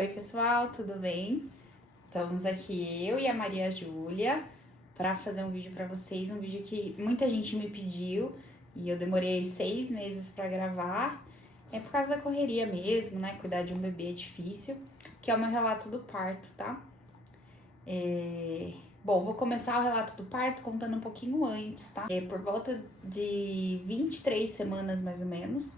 Oi pessoal, tudo bem? Estamos aqui eu e a Maria Júlia para fazer um vídeo para vocês, um vídeo que muita gente me pediu e eu demorei 6 meses para gravar. É por causa da correria mesmo, né? Cuidar de um bebê é difícil, que é o meu relato do parto, tá? Bom, vou começar o relato do parto contando um pouquinho antes, tá? Por volta de 23 semanas mais ou menos,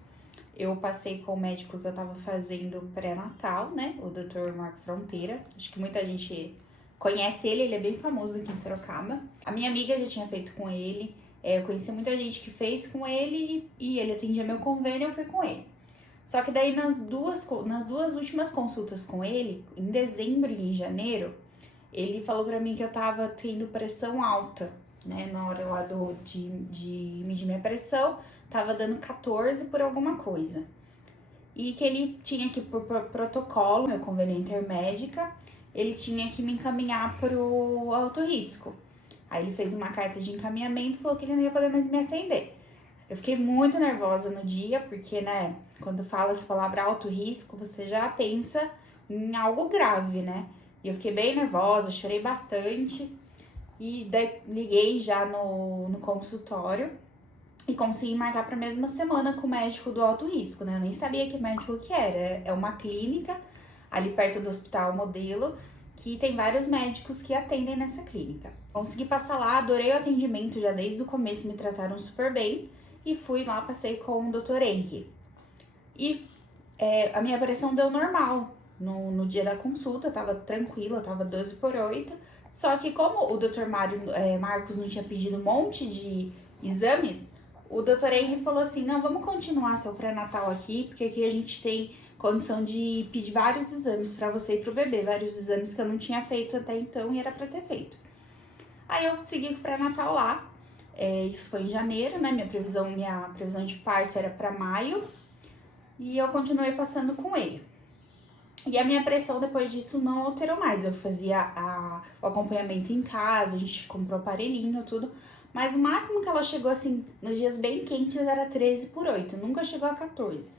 eu passei com o médico que eu tava fazendo pré-natal, né? O Dr. Marco Fronteira. Acho que muita gente conhece ele é bem famoso aqui em Sorocaba. A minha amiga já tinha feito com ele. Eu conheci muita gente que fez com ele e ele atendia meu convênio, eu fui com ele. Só que daí nas duas últimas consultas com ele, em dezembro e em janeiro, ele falou pra mim que eu tava tendo pressão alta, né? Na hora lá de medir minha pressão, tava dando 14 por alguma coisa. E que ele tinha que, por protocolo, meu convênio intermédica, ele tinha que me encaminhar pro alto risco. Aí ele fez uma carta de encaminhamento e falou que ele não ia poder mais me atender. Eu fiquei muito nervosa no dia, porque, né, quando fala essa palavra alto risco, você já pensa em algo grave, né? E eu fiquei bem nervosa, chorei bastante. E daí liguei já no consultório e consegui marcar para a mesma semana com o médico do alto risco, né? Eu nem sabia que médico que era. É uma clínica ali perto do Hospital Modelo, que tem vários médicos que atendem nessa clínica. Consegui passar lá, adorei o atendimento já desde o começo, me trataram super bem. E fui lá, passei com o Dr. Henry. E a minha pressão deu normal. No dia da consulta, eu tava tranquila, eu tava 12/8. Só que como o Dr. Marcos não tinha pedido um monte de exames, o Dr. Henry falou assim, não, vamos continuar seu pré-natal aqui, porque aqui a gente tem condição de pedir vários exames pra você e pro bebê, vários exames que eu não tinha feito até então e era pra ter feito. Aí eu segui com o pré-natal lá, isso foi em janeiro, né, minha previsão de parto era pra maio, e eu continuei passando com ele. E a minha pressão depois disso não alterou mais, eu fazia o acompanhamento em casa, a gente comprou aparelhinho, tudo. Mas o máximo que ela chegou, assim, nos dias bem quentes era 13/8, nunca chegou a 14.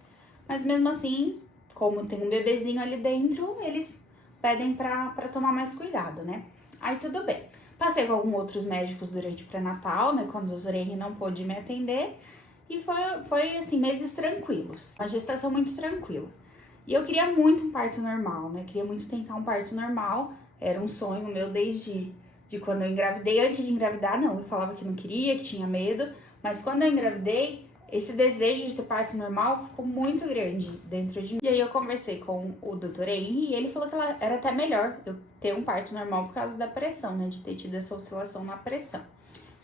Mas mesmo assim, como tem um bebezinho ali dentro, eles pedem pra tomar mais cuidado, né? Aí tudo bem. Passei com alguns outros médicos durante o pré-natal, né, quando o doutor Henry não pôde me atender. E foi assim, meses tranquilos, uma gestação muito tranquila. E eu queria muito um parto normal, né? Queria muito tentar um parto normal. Era um sonho meu desde quando eu engravidei. Antes de engravidar, não. Eu falava que não queria, que tinha medo. Mas quando eu engravidei, esse desejo de ter parto normal ficou muito grande dentro de mim. E aí eu conversei com o Dr. Henry e ele falou que era até melhor eu ter um parto normal por causa da pressão, né? De ter tido essa oscilação na pressão.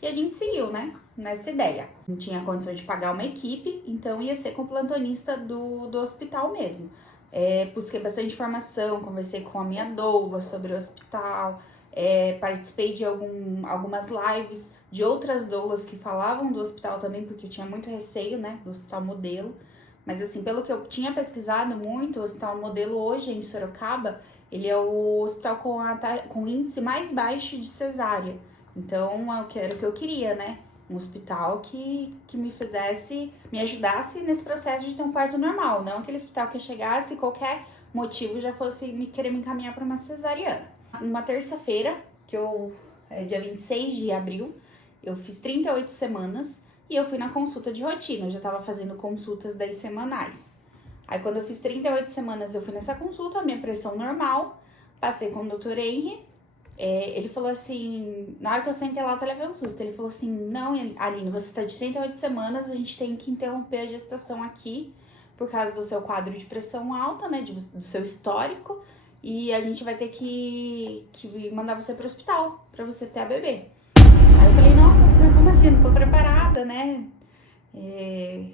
E a gente seguiu, né, nessa ideia. Não tinha condição de pagar uma equipe, então ia ser com o plantonista do hospital mesmo. Busquei bastante informação, conversei com a minha doula sobre o hospital, participei de algumas lives de outras doulas que falavam do hospital também, porque eu tinha muito receio, né, do Hospital Modelo. Mas assim, pelo que eu tinha pesquisado muito, o Hospital Modelo hoje em Sorocaba, ele é o hospital com o índice mais baixo de cesárea. Então, era o que eu queria, né? Um hospital que me ajudasse nesse processo de ter um parto normal. Não aquele hospital que eu chegasse e qualquer motivo já fosse querer me encaminhar para uma cesariana. Uma terça-feira, dia 26 de abril, eu fiz 38 semanas e eu fui na consulta de rotina. Eu já tava fazendo consultas 10 semanais. Aí quando eu fiz 38 semanas, eu fui nessa consulta, minha pressão normal, passei com o Dr. Henry. Ele falou assim, na hora que eu sentei lá, eu levei um susto. Ele falou assim, não, Aline, você tá de 38 semanas, a gente tem que interromper a gestação aqui por causa do seu quadro de pressão alta, né, do seu histórico, e a gente vai ter que mandar você pro hospital pra você ter a bebê. Aí eu falei, nossa, como assim, não tô preparada, né?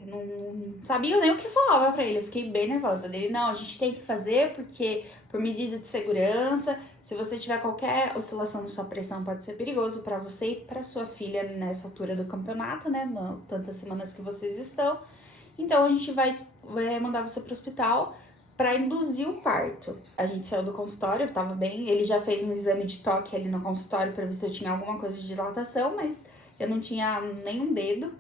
Não sabia nem o que falava pra ele, eu fiquei bem nervosa dele. Não, a gente tem que fazer porque por medida de segurança, se você tiver qualquer oscilação na sua pressão, pode ser perigoso pra você e pra sua filha nessa altura do campeonato, né, tantas semanas que vocês estão. Então a gente vai mandar você pro hospital pra induzir o parto. A gente saiu do consultório, eu tava bem, ele já fez um exame de toque ali no consultório pra ver se eu tinha alguma coisa de dilatação, mas eu não tinha nenhum dedo.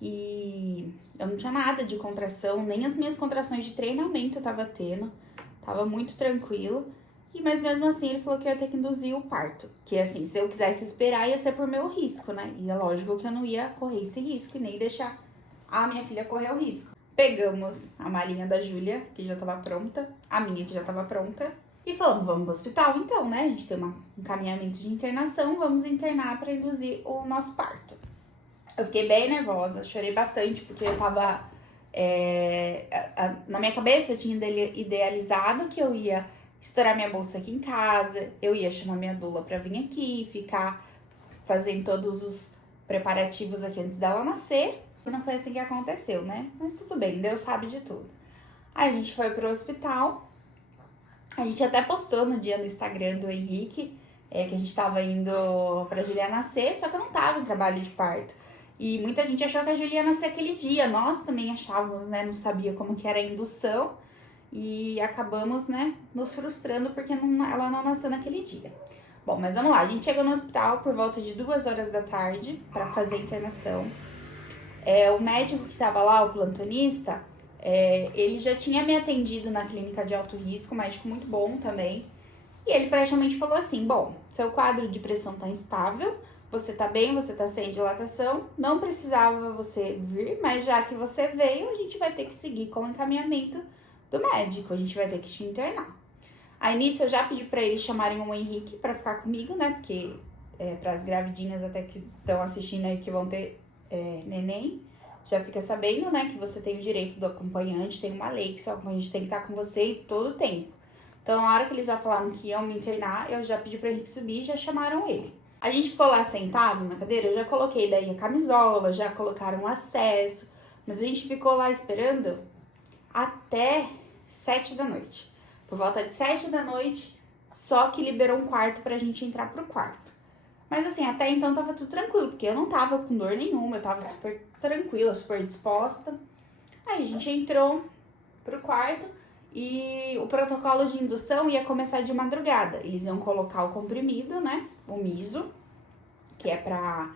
E eu não tinha nada de contração, nem as minhas contrações de treinamento eu tava tendo. tava muito tranquilo. Mas mesmo assim ele falou que ia ter que induzir o parto. Que assim, se eu quisesse esperar, ia ser por meu risco, né? E é lógico que eu não ia correr esse risco e nem deixar a minha filha correr o risco. Pegamos a malinha da Júlia, que já tava pronta, a minha que já tava pronta, e falamos, vamos pro hospital então, né? A gente tem um encaminhamento de internação, vamos internar para induzir o nosso parto. Eu fiquei bem nervosa, chorei bastante, porque eu tava... na minha cabeça eu tinha idealizado que eu ia estourar minha bolsa aqui em casa, eu ia chamar minha doula pra vir aqui, ficar fazendo todos os preparativos aqui antes dela nascer. E não foi assim que aconteceu, né? Mas tudo bem, Deus sabe de tudo. Aí a gente foi pro hospital, a gente até postou no dia no Instagram do Henrique, que a gente tava indo pra Julia nascer, só que eu não tava em trabalho de parto. E muita gente achou que a Julia ia nascer aquele dia, nós também achávamos, né? Não sabia como que era a indução. E acabamos, né, nos frustrando porque ela não nasceu naquele dia. Bom, mas vamos lá. A gente chegou no hospital por volta de 2 horas da tarde para fazer a internação. O médico que estava lá, o plantonista, ele já tinha me atendido na clínica de alto risco, médico muito bom também. E ele praticamente falou assim, bom, seu quadro de pressão tá instável, você tá bem, você tá sem dilatação, não precisava você vir, mas já que você veio, a gente vai ter que seguir com o encaminhamento do médico, a gente vai ter que te internar. Aí nisso eu já pedi pra eles chamarem o Henrique pra ficar comigo, né? Porque pras gravidinhas até que estão assistindo aí que vão ter neném, já fica sabendo, né? Que você tem o direito do acompanhante, tem uma lei que seu acompanhante tem que estar com você todo o tempo. Então na hora que eles já falaram que iam me internar, eu já pedi pro Henrique subir e já chamaram ele. A gente ficou lá sentado na cadeira, eu já coloquei daí a camisola, já colocaram o acesso, mas a gente ficou lá esperando até 7 da noite. Por volta de 7 da noite, só que liberou um quarto pra gente entrar pro quarto. Mas assim, até então tava tudo tranquilo, porque eu não tava com dor nenhuma, eu tava super tranquila, super disposta. Aí a gente entrou pro quarto e o protocolo de indução ia começar de madrugada. Eles iam colocar o comprimido, né, o miso, que é pra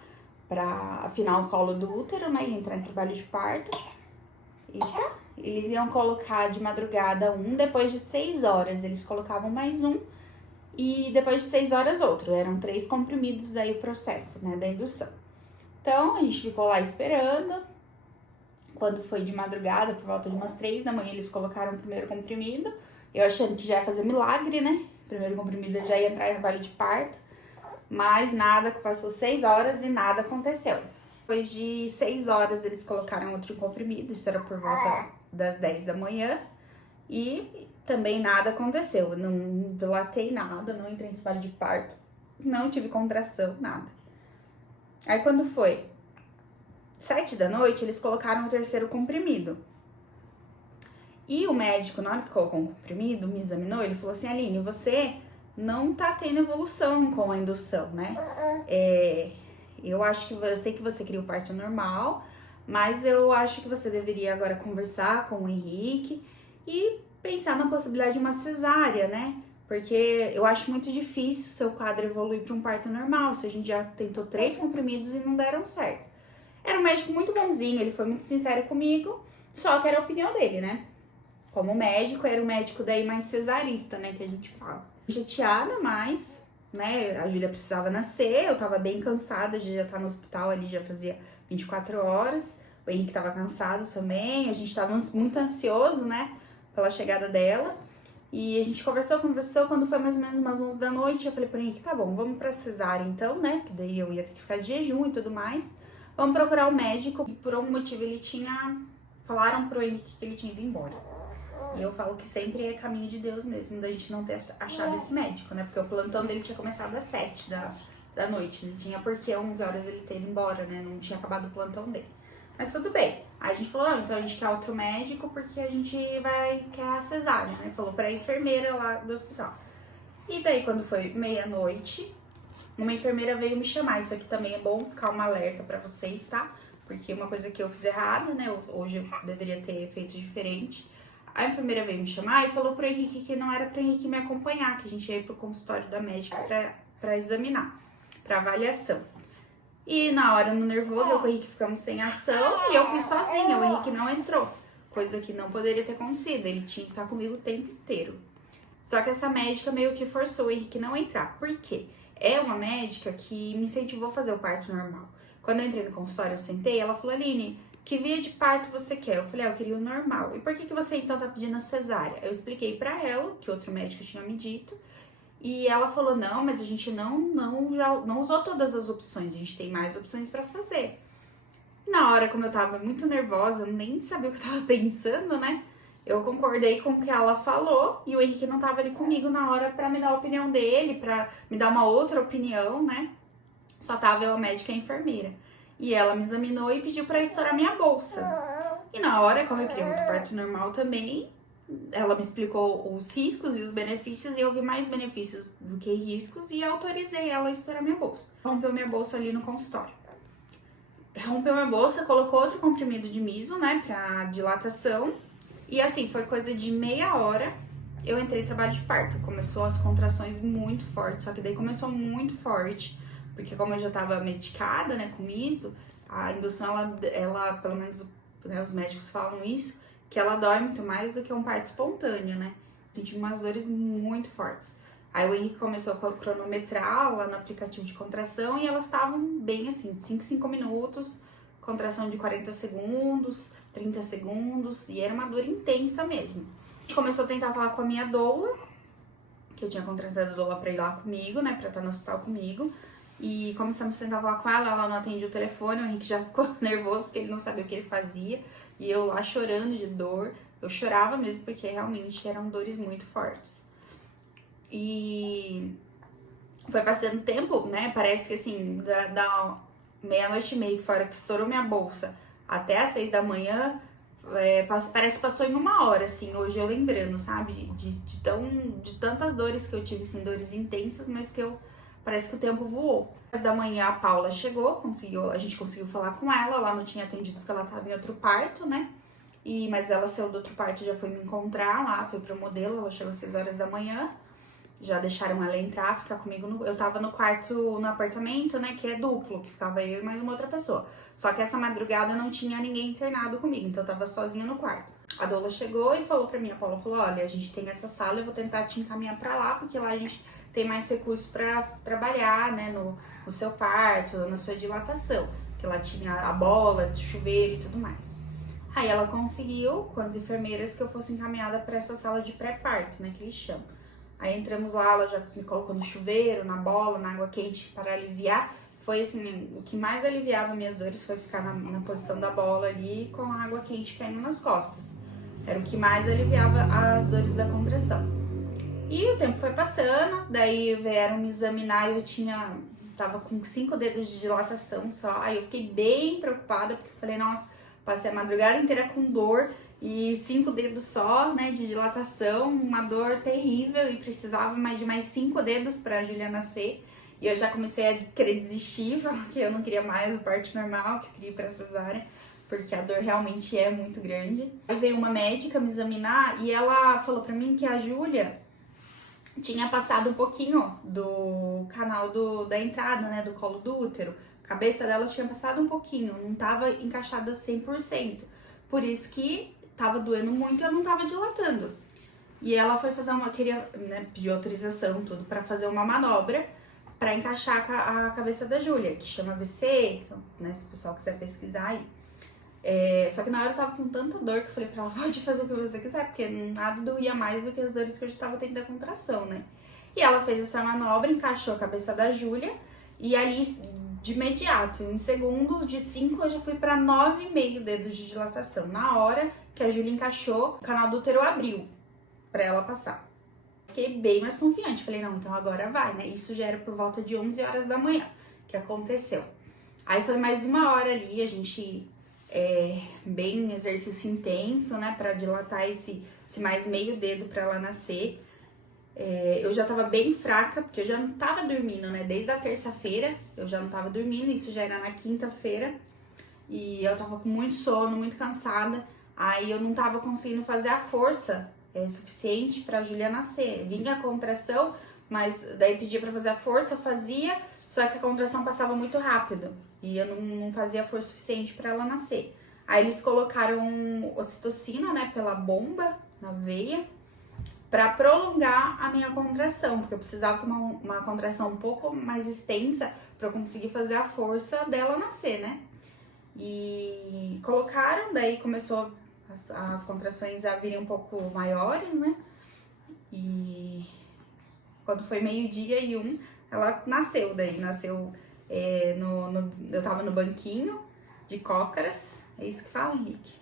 afinar o colo do útero, né, e entrar em trabalho de parto. E tá. Eles iam colocar de madrugada depois de 6 horas eles colocavam mais e depois de 6 horas outro. Eram 3 comprimidos aí o processo, né, da indução. Então, a gente ficou lá esperando. Quando foi de madrugada, por volta de umas 3 da manhã, eles colocaram o primeiro comprimido. Eu achando que já ia fazer milagre, né? O primeiro comprimido já ia entrar em trabalho de parto. Mas nada, passou 6 horas e nada aconteceu. Depois de 6 horas, eles colocaram outro comprimido, isso era por volta das 10 da manhã. E também nada aconteceu, eu não dilatei nada, não entrei em trabalho de parto, não tive contração, nada. Aí quando foi 7 da noite, eles colocaram o terceiro comprimido. E o médico, na hora que colocou um comprimido, me examinou, ele falou assim, Aline, você não tá tendo evolução com a indução, né? Eu sei que você queria o parto normal, mas eu acho que você deveria agora conversar com o Henrique e pensar na possibilidade de uma cesárea, né? Porque eu acho muito difícil o seu quadro evoluir para um parto normal, se a gente já tentou 3 comprimidos e não deram certo. Era um médico muito bonzinho, ele foi muito sincero comigo, só que era a opinião dele, né? Como médico, era um médico daí mais cesarista, né, que a gente fala. Chateada, mas... né, a Júlia precisava nascer, eu tava bem cansada de já estar no hospital ali, já fazia 24 horas, o Henrique tava cansado também, a gente tava muito ansioso, né, pela chegada dela, e a gente conversou, quando foi mais ou menos umas 11 da noite, eu falei pro Henrique, tá bom, vamos pra cesárea então, né, que daí eu ia ter que ficar de jejum e tudo mais, vamos procurar o médico, e por algum motivo falaram pro Henrique que ele tinha ido embora. E eu falo que sempre é caminho de Deus mesmo, da gente não ter achado esse médico, né? Porque o plantão dele tinha começado às 7 da noite, não tinha por que 11 horas ele ter ido embora, né? Não tinha acabado o plantão dele. Mas tudo bem. Aí a gente falou, não, então a gente quer outro médico porque a gente quer a cesárea, né? Falou pra enfermeira lá do hospital. E daí quando foi meia-noite, uma enfermeira veio me chamar. Isso aqui também é bom ficar um alerta pra vocês, tá? Porque uma coisa que eu fiz errado, né? Hoje eu deveria ter feito diferente. A enfermeira veio me chamar e falou pro Henrique que não era pro Henrique me acompanhar, que a gente ia ir pro consultório da médica pra examinar, pra avaliação. E na hora, no nervoso, eu e o Henrique ficamos sem ação e eu fui sozinha, o Henrique não entrou. Coisa que não poderia ter acontecido, ele tinha que estar comigo o tempo inteiro. Só que essa médica meio que forçou o Henrique não entrar. Por quê? É uma médica que me incentivou a fazer o parto normal. Quando eu entrei no consultório, eu sentei, ela falou, Aline, que via de parto você quer? Eu falei, eu queria o normal. E por que você então tá pedindo a cesárea? Eu expliquei pra ela, que outro médico tinha me dito, e ela falou, não, mas a gente não usou todas as opções, a gente tem mais opções pra fazer. Na hora, como eu tava muito nervosa, eu nem sabia o que eu tava pensando, né? Eu concordei com o que ela falou e o Henrique não tava ali comigo na hora pra me dar a opinião dele, pra me dar uma outra opinião, né? Só tava eu, a médica e a enfermeira. E ela me examinou e pediu pra estourar minha bolsa. E na hora, como eu queria muito parto normal também, ela me explicou os riscos e os benefícios e eu vi mais benefícios do que riscos e autorizei ela a estourar minha bolsa. Rompeu minha bolsa ali no consultório. Rompeu minha bolsa, colocou outro comprimido de miso, né, pra dilatação. E assim, foi coisa de meia hora, eu entrei em trabalho de parto. Começou as contrações muito fortes, só que daí começou muito forte, porque como eu já tava medicada, né, com miso, a indução, ela pelo menos, né, os médicos falam isso, que ela dói muito mais do que um parto espontâneo, né. Senti umas dores muito fortes. Aí o Henrique começou a cronometrar lá no aplicativo de contração e elas estavam bem assim, 5 minutos, contração de 40 segundos, 30 segundos, e era uma dor intensa mesmo. A gente começou a tentar falar com a minha doula, que eu tinha contratado a doula pra ir lá comigo, né, pra estar no hospital comigo, e começamos a tentar falar com ela não atendia o telefone, o Henrique já ficou nervoso porque ele não sabia o que ele fazia, e eu lá chorando de dor, eu chorava mesmo porque realmente eram dores muito fortes. E foi passando tempo, né, parece que assim, da meia-noite e meia, que foi a hora que estourou minha bolsa, até às 6 da manhã, parece que passou em 1 hora, assim, hoje eu lembrando, sabe? De tantas dores que eu tive, assim, dores intensas, mas que parece que o tempo voou. Às da manhã a Paula chegou, a gente conseguiu falar com ela não tinha atendido porque ela tava em outro parto, né? Mas ela saiu do outro parto e já foi me encontrar lá, foi pro modelo, ela chegou às 6 horas da manhã. Já deixaram ela entrar, ficar comigo. Eu tava no quarto, no apartamento, né, que é duplo, que ficava eu e mais uma outra pessoa. Só que essa madrugada não tinha ninguém internado comigo, então eu tava sozinha no quarto. A doula chegou e falou pra mim, a Paula falou, olha, a gente tem essa sala, eu vou tentar te encaminhar pra lá, porque lá a gente tem mais recursos pra trabalhar, né, no seu parto, na sua dilatação. Que lá tinha a bola, chuveiro e tudo mais. Aí ela conseguiu, com as enfermeiras, que eu fosse encaminhada pra essa sala de pré-parto, né, que eles chamam. Aí entramos lá, ela já me colocou no chuveiro, na bola, na água quente para aliviar. Foi assim, o que mais aliviava minhas dores foi ficar na posição da bola ali com a água quente caindo nas costas. Era o que mais aliviava as dores da contração. E o tempo foi passando, daí vieram me examinar e tava com 5 dedos de dilatação só. Aí eu fiquei bem preocupada, porque eu falei, nossa, passei a madrugada inteira com dor. E 5 dedos só, né, de dilatação, uma dor terrível e precisava de mais 5 dedos pra Júlia nascer. E eu já comecei a querer desistir, porque eu não queria mais o parto normal, que eu queria ir pra cesárea, porque a dor realmente é muito grande. Aí veio uma médica me examinar e ela falou pra mim que a Júlia tinha passado um pouquinho do canal da entrada, né, do colo do útero. A cabeça dela tinha passado um pouquinho, não tava encaixada 100%. Por isso que tava doendo muito e eu não tava dilatando. E ela foi fazer queria, né, pedir autorização, tudo, pra fazer uma manobra pra encaixar a cabeça da Júlia, que chama AVC, então, né, se o pessoal quiser pesquisar aí. Só que na hora eu tava com tanta dor que eu falei pra ela, pode fazer o que você quiser, porque nada doía mais do que as dores que eu já tava tendo da contração, né. E ela fez essa manobra, encaixou a cabeça da Júlia, e ali, de imediato, em segundos, de 5 eu já fui pra 9,5 dedos de dilatação. Na hora que a Júlia encaixou, o canal do útero abriu pra ela passar. Fiquei bem mais confiante, falei, não, então agora vai, né? Isso já era por volta de 11 horas da manhã que aconteceu. Aí foi mais 1 hora ali, a gente, bem exercício intenso, né, pra dilatar esse mais meio dedo pra ela nascer. Eu já tava bem fraca, porque eu já não tava dormindo, né? Desde a terça-feira eu já não tava dormindo, isso já era na quinta-feira. E eu tava com muito sono, muito cansada. Aí eu não tava conseguindo fazer a força suficiente pra Júlia nascer. Vinha a contração, mas daí pedia pra fazer a força, fazia, só que a contração passava muito rápido. E eu não fazia a força suficiente pra ela nascer. Aí eles colocaram ocitocina, né, pela bomba na veia. para prolongar a minha contração, porque eu precisava tomar uma contração um pouco mais extensa para eu conseguir fazer a força dela nascer, né? E colocaram, daí começou as contrações a virem um pouco maiores, né? E quando foi 12:01, ela nasceu, eu tava no banquinho de cócoras, é isso que fala, Henrique?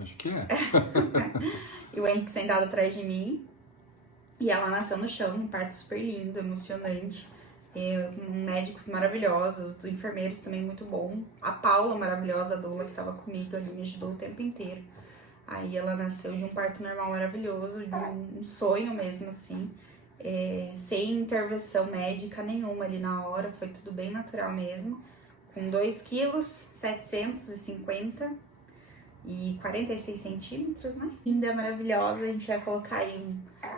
Acho que é. E o Henrique sentado atrás de mim, e ela nasceu no chão, um parto super lindo, emocionante, com médicos maravilhosos, os enfermeiros também muito bons, a Paula maravilhosa, a doula que tava comigo ali, me ajudou o tempo inteiro. Aí ela nasceu de um parto normal maravilhoso, de um sonho mesmo, assim, sem intervenção médica nenhuma ali na hora, foi tudo bem natural mesmo, com 2,750 kg e 46 centímetros, né? Linda, maravilhosa, a gente vai colocar aí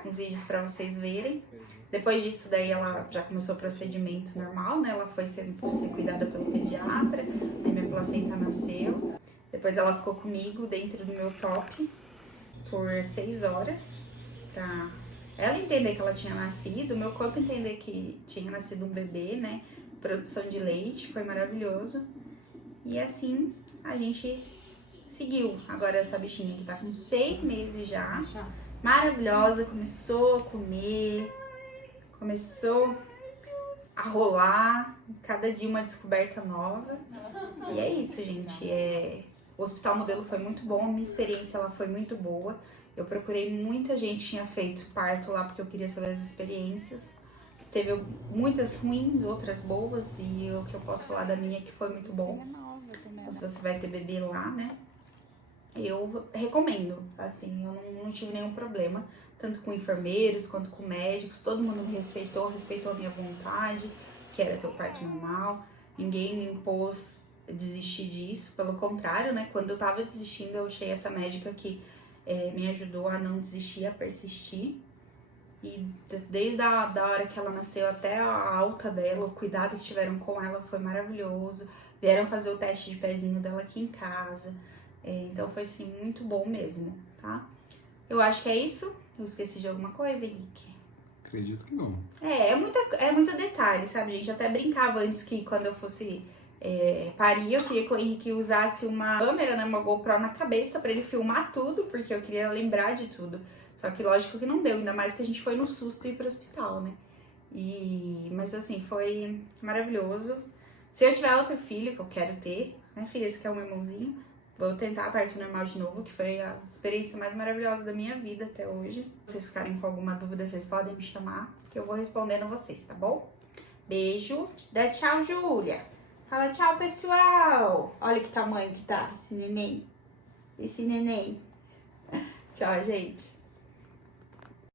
uns vídeos pra vocês verem. Depois disso, daí ela já começou o procedimento normal, né? Ela foi ser cuidada pelo pediatra, aí minha placenta nasceu. Depois ela ficou comigo dentro do meu top por 6 horas, pra ela entender que ela tinha nascido, o meu corpo entender que tinha nascido um bebê, né? Produção de leite, foi maravilhoso. E assim, a gente seguiu. Agora essa bichinha que tá com 6 meses já, maravilhosa, começou a comer, começou a rolar, cada dia uma descoberta nova. E é isso, gente. O Hospital Modelo foi muito bom, a minha experiência lá foi muito boa. Eu procurei muita gente, tinha feito parto lá porque eu queria saber as experiências. Teve muitas ruins, outras boas, e o que eu posso falar da minha é que foi muito bom. Então, se você vai ter bebê lá, né? Eu recomendo, assim, eu não tive nenhum problema, tanto com enfermeiros quanto com médicos, todo mundo me respeitou a minha vontade, que era ter o parto normal, ninguém me impôs desistir disso, pelo contrário, né, quando eu tava desistindo, eu achei essa médica que me ajudou a não desistir, a persistir, e desde a hora que ela nasceu até a alta dela, o cuidado que tiveram com ela foi maravilhoso, vieram fazer o teste de pezinho dela aqui em casa. Então foi assim, muito bom mesmo, tá? Eu acho que é isso. Eu esqueci de alguma coisa, Henrique? Acredito que não. É muito detalhe, sabe, gente? Eu até brincava antes que quando eu fosse parir, eu queria que o Henrique usasse uma câmera, né, uma GoPro na cabeça pra ele filmar tudo, porque eu queria lembrar de tudo. Só que lógico que não deu, ainda mais que a gente foi no susto ir pro hospital, né? Mas assim, foi maravilhoso. Se eu tiver outro filho, que eu quero ter, né, filho, esse que é o meu irmãozinho, vou tentar a parto normal de novo, que foi a experiência mais maravilhosa da minha vida até hoje. Se vocês ficarem com alguma dúvida, vocês podem me chamar, que eu vou respondendo vocês, tá bom? Beijo. Dá tchau, Júlia. Fala tchau, pessoal. Olha que tamanho que tá esse neném. Esse neném. Tchau, gente.